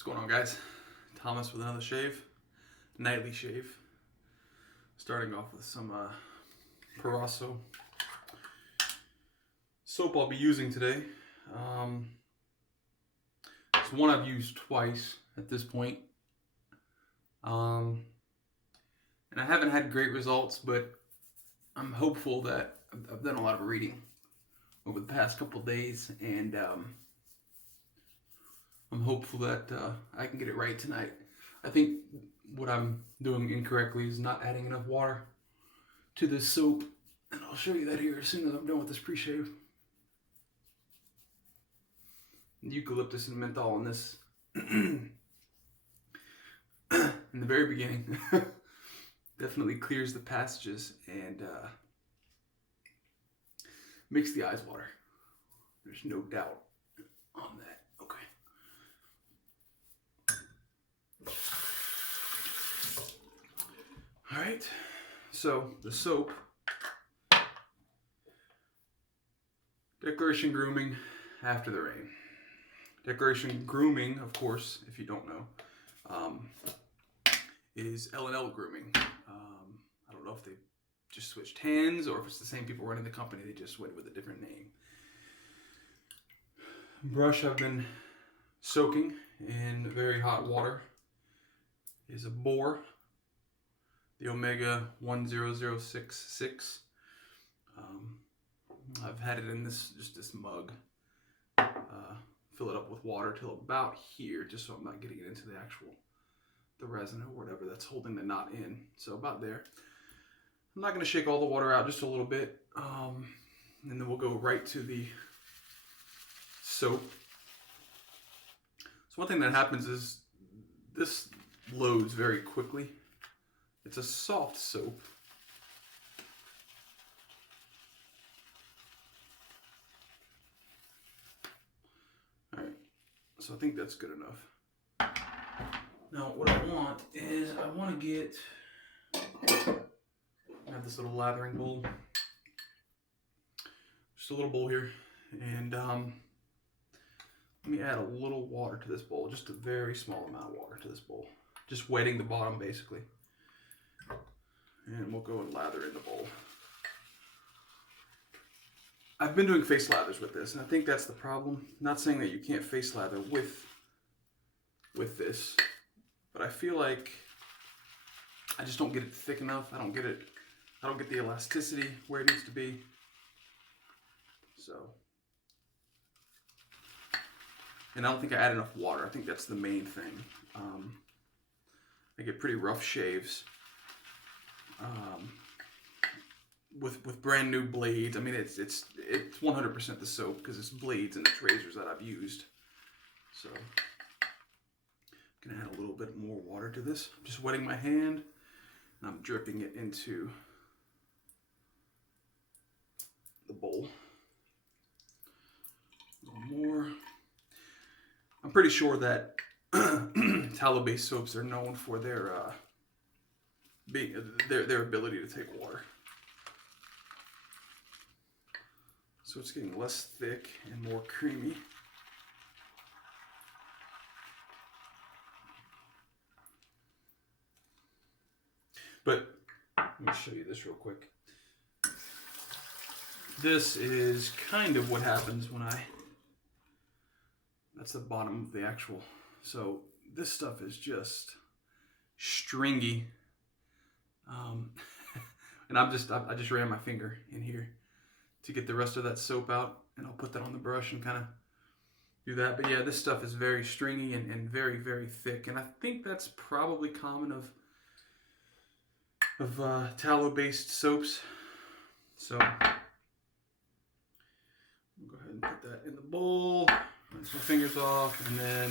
What's going on, guys? Thomas with another shave, nightly shave. Starting off with some Parasso soap I'll be using today. It's one I've used twice at this point. And I haven't had great results, but I'm hopeful that I've done a lot of reading over the past couple days, and I'm hopeful that I can get it right tonight. I think what I'm doing incorrectly is not adding enough water to this soap, and I'll show you that here as soon as I'm done with this pre-shave. Eucalyptus and menthol in this in the very beginning definitely clears the passages and makes the eyes water. There's no doubt on that. Okay. All right. So the soap, Declaration Grooming After the Rain. Declaration Grooming, of course, if you don't know, is L&L Grooming. I don't know if they just switched hands or if it's the same people running the company. They just went with a different name. Brush I've been soaking in very hot water is a Boar, the Omega 10066. I've had it in this mug. Fill it up with water till about here, just so I'm not getting it into the resin or whatever that's holding the knot in. So about there. I'm not going to shake all the water out, just a little bit, and then we'll go right to the soap. So one thing that happens is this loads very quickly. It's a soft soap. Alright, so I think that's good enough. Now what I want is I want to get, I have this little lathering bowl, just a little bowl here, and let me add a little water to this bowl, just a very small amount of water to this bowl, just wetting the bottom basically, and we'll go and lather in the bowl. I've been doing face lathers with this, and I think that's the problem. Not saying that you can't face lather with this, but I feel like I just don't get it thick enough. I don't get the elasticity where it needs to be. So, and I don't think I add enough water. I think that's the main thing. I get pretty rough shaves with brand new blades. I mean, it's 100% the soap because it's blades and it's razors that I've used. So I'm gonna add a little bit more water to this. I'm just wetting my hand and I'm dripping it into the bowl. A little more. I'm pretty sure that tallow-based soaps are known for their ability to take water. So it's getting less thick and more creamy. But let me show you this real quick. This is kind of what happens when that's the bottom of the actual. So this stuff is just stringy. And I just ran my finger in here to get the rest of that soap out, and I'll put that on the brush and kind of do that. But yeah, this stuff is very stringy and very, very thick, and I think that's probably common of tallow-based soaps. So I'll go ahead and put that in the bowl, rinse my fingers off, and then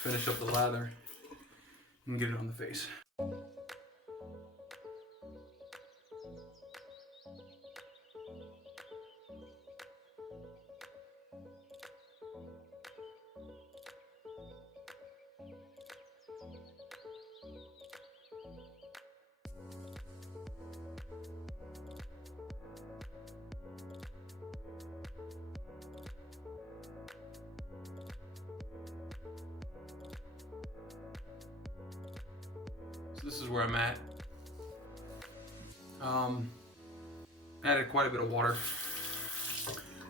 finish up the lather and get it on the face. this is where I'm at. Added quite a bit of water,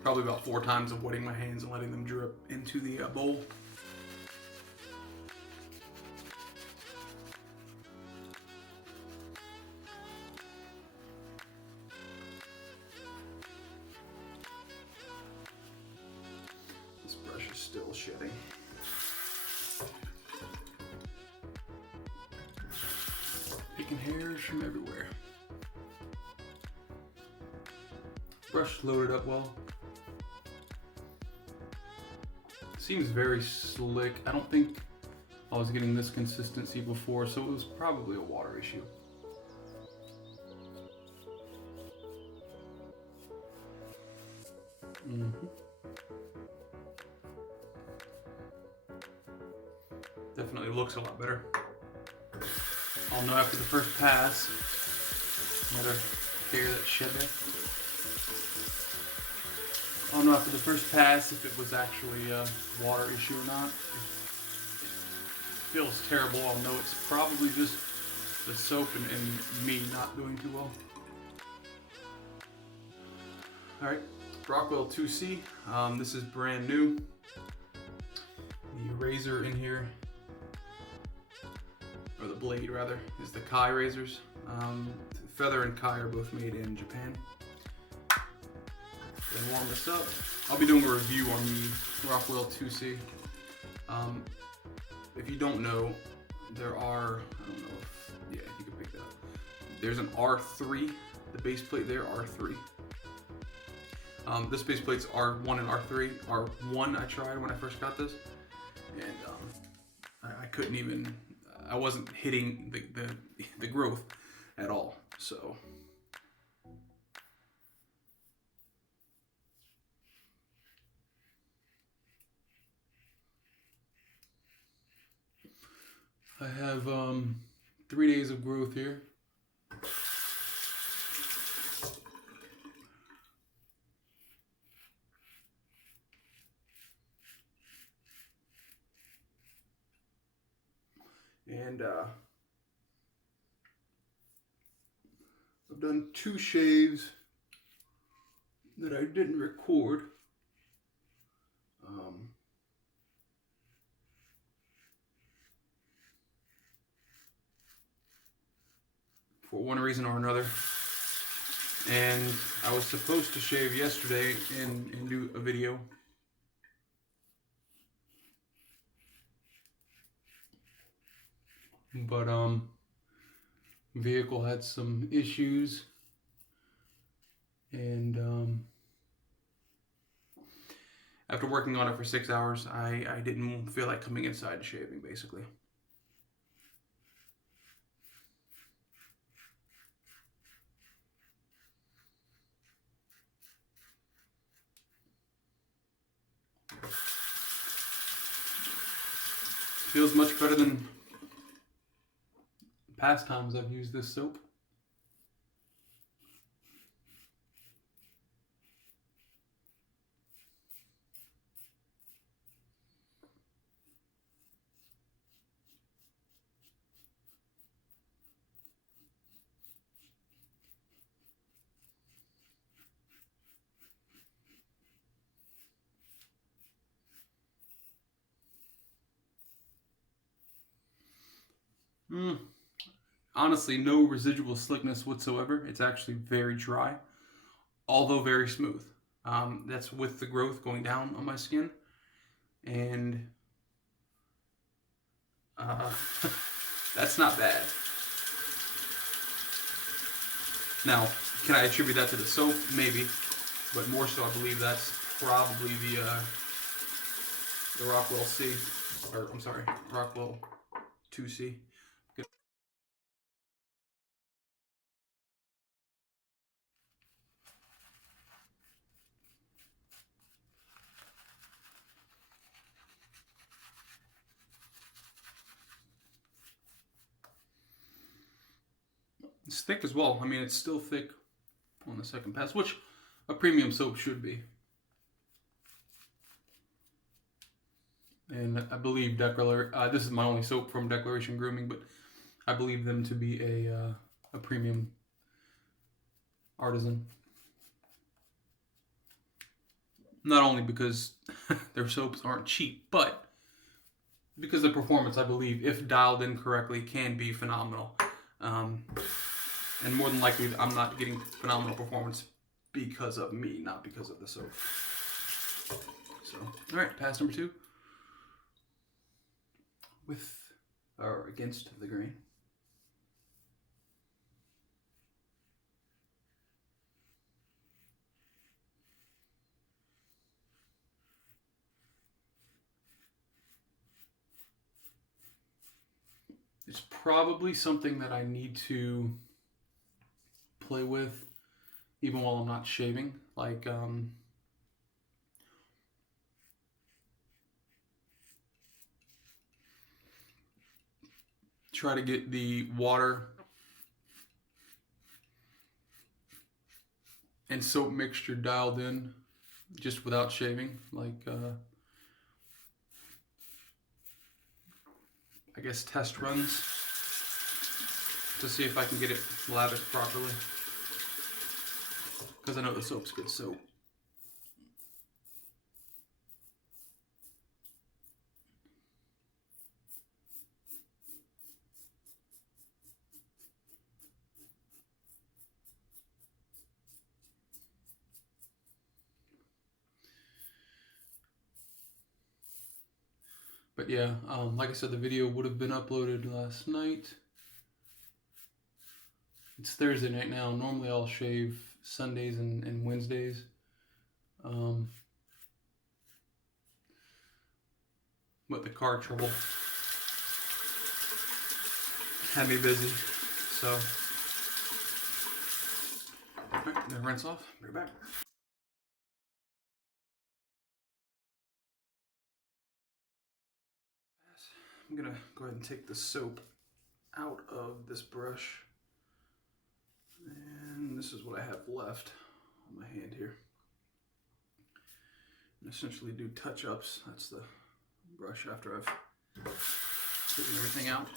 probably about 4 times of wetting my hands and letting them drip into the bowl. This brush is still shedding. Picking hairs from everywhere. Brush loaded up well. Seems very slick. I don't think I was getting this consistency before, so it was probably a water issue. Definitely looks a lot better. I'll know after the first pass. Another hair that shed there. I'll know after the first pass if it was actually a water issue or not. If it feels terrible, I'll know it's probably just the soap and me not doing too well. Alright, Rockwell 2C. This is brand new. The razor in here, or the blade rather, is the Kai razors. Feather and Kai are both made in Japan. Then warm this up. I'll be doing a review on the Rockwell 2C. If you don't know, there are, I don't know if, yeah, you can pick that up. There's an R3, the base plate there, R3. This base plate's R1 and R3. R1 I tried when I first got this, and I couldn't even, I wasn't hitting the growth at all, so. I have 3 days of growth here. And I've done 2 shaves that I didn't record. For one reason or another. And I was supposed to shave yesterday and do a video. But vehicle had some issues, and after working on it for 6 hours, I didn't feel like coming inside and shaving, basically. Feels much better than past times I've used this soap. Honestly, no residual slickness whatsoever. It's actually very dry, although very smooth. That's with the growth going down on my skin, and that's not bad. Now, can I attribute that to the soap? Maybe, but more so I believe that's probably the Rockwell C, or I'm sorry, Rockwell 2C. It's thick as well. I mean, it's still thick on the second pass, which a premium soap should be. And I believe this is my only soap from Declaration Grooming, but I believe them to be a premium artisan. Not only because their soaps aren't cheap, but because the performance, I believe, if dialed in correctly, can be phenomenal. And more than likely, I'm not getting phenomenal performance because of me, not because of the soap. So, all right, pass number 2. With or against the grain. It's probably something that I need to play with even while I'm not shaving. Like, try to get the water and soap mixture dialed in just without shaving. Like, I guess test runs to see if I can get it lathered properly. Because I know the soap's good soap. But yeah, like I said, the video would have been uploaded last night. It's Thursday night now. Normally I'll shave Sundays and Wednesdays. But the car trouble had me busy. So, all right, gonna rinse off. Be right back. I'm gonna go ahead and take the soap out of this brush. And this is what I have left on my hand here. And essentially do touch-ups. That's the brush after I've taken everything out.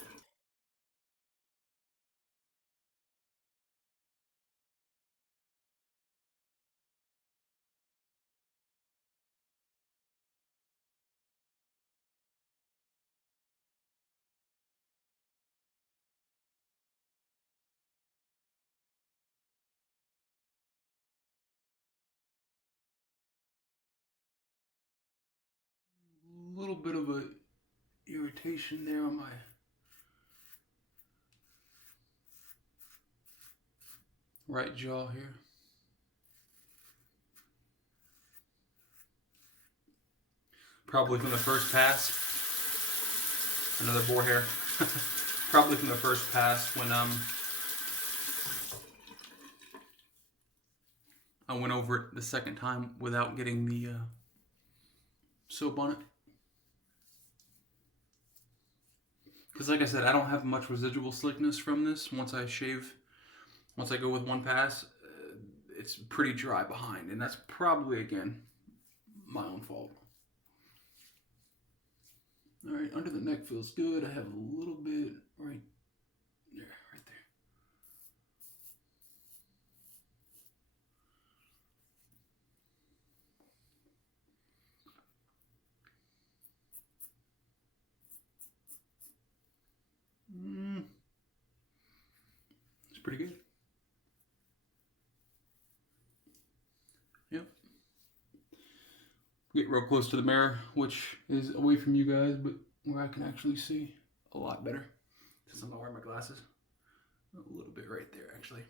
A little bit of a irritation there on my right jaw here. Probably from the first pass. Another boar hair. Probably from the first pass when I went over it the second time without getting the soap on it. Because like I said, I don't have much residual slickness from this. Once I go with one pass, it's pretty dry behind. And that's probably, again, my own fault. All right, under the neck feels good. I have a little bit right there, right there. It's pretty good. Yep. Get real close to the mirror, which is away from you guys, but where I can actually see a lot better. Since I'm not wearing my glasses. A little bit right there, actually.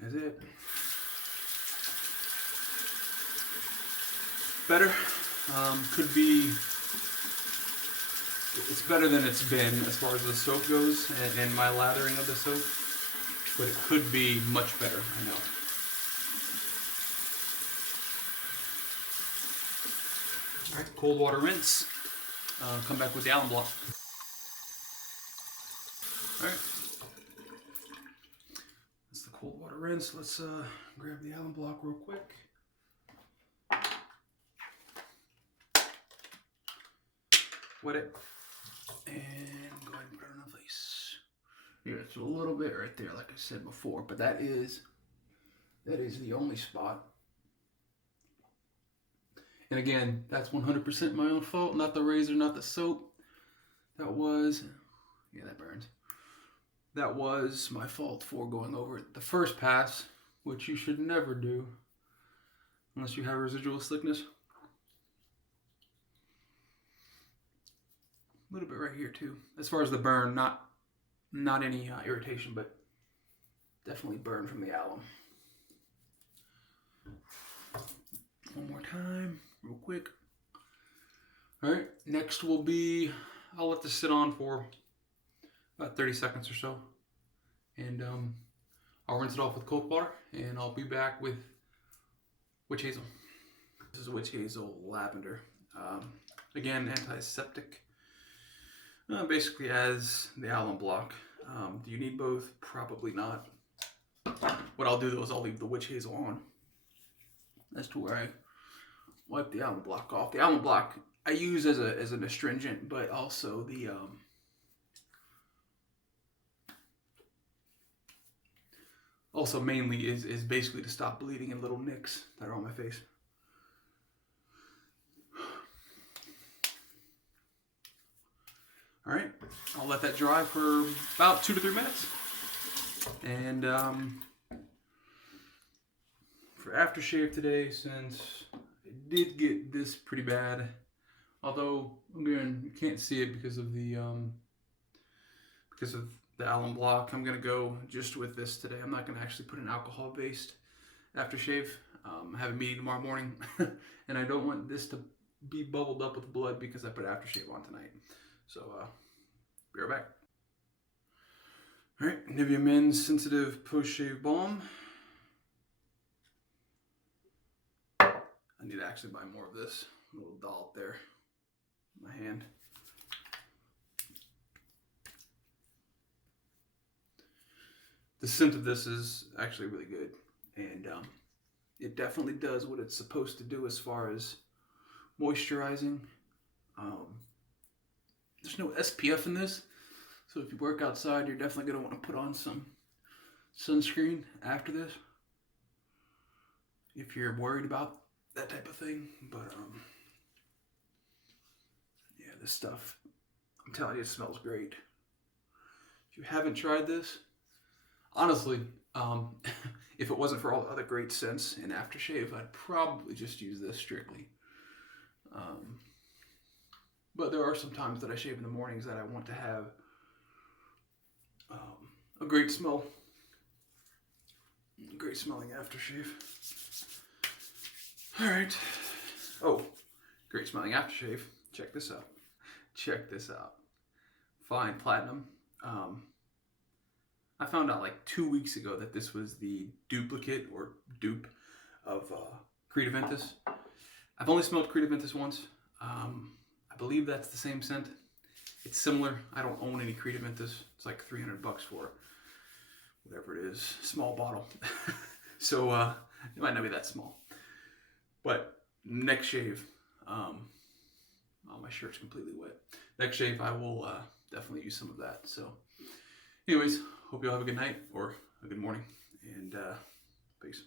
That's it. Better. Could be. It's better than it's been as far as the soap goes and my lathering of the soap. But it could be much better, I know. Alright, cold water rinse. Come back with the alum block. Alright. That's the cold water rinse. Let's grab the alum block real quick. wet it, and go ahead and put it on the face. Yeah, it's a little bit right there, like I said before, but that is the only spot. And again, that's 100% my own fault, not the razor, not the soap. That was, yeah, that burns. That was my fault for going over it the first pass, which you should never do unless you have residual slickness. A little bit right here too. As far as the burn, not any irritation, but definitely burn from the alum. One more time, real quick. All right, next will be, I'll let this sit on for about 30 seconds or so. And I'll rinse it off with cold water, and I'll be back with witch hazel. This is witch hazel lavender. Again, antiseptic. Basically as the alum block. Do you need both? Probably not. What I'll do though is I'll leave the witch hazel on. That's to where I wipe the alum block off. The alum block I use as an astringent, but also the also mainly is basically to stop bleeding and little nicks that are on my face. All right, I'll let that dry for about 2 to 3 minutes. And for aftershave today, since I did get this pretty bad, although again you can't see it because of the alum block, I'm gonna go just with this today. I'm not gonna actually put an alcohol-based aftershave. I have a meeting tomorrow morning, and I don't want this to be bubbled up with blood because I put aftershave on tonight. So, be right back. All right, Nivea Men's Sensitive Post-Shave Balm. I need to actually buy more of this. A little dollop there in my hand. The scent of this is actually really good, and it definitely does what it's supposed to do as far as moisturizing. There's no SPF in this, so if you work outside, you're definitely going to want to put on some sunscreen after this if you're worried about that type of thing. But yeah, this stuff, I'm telling you, it smells great. If you haven't tried this, honestly, if it wasn't for all the other great scents in aftershave, I'd probably just use this strictly. But there are some times that I shave in the mornings that I want to have a great smell, great smelling aftershave. All right. Oh, great smelling aftershave. Check this out. Check this out. Fine Platinum. I found out like 2 weeks ago that this was the duplicate or dupe of Creed Aventus. I've only smelled Creed Aventus once. I believe that's the same scent. It's similar. I don't own any Creed Aventus. It's like $300 for whatever it is, small bottle. So it might not be that small. But next shave, oh, my shirt's completely wet. Next shave, I will definitely use some of that. So anyways, hope you all have a good night or a good morning, and peace.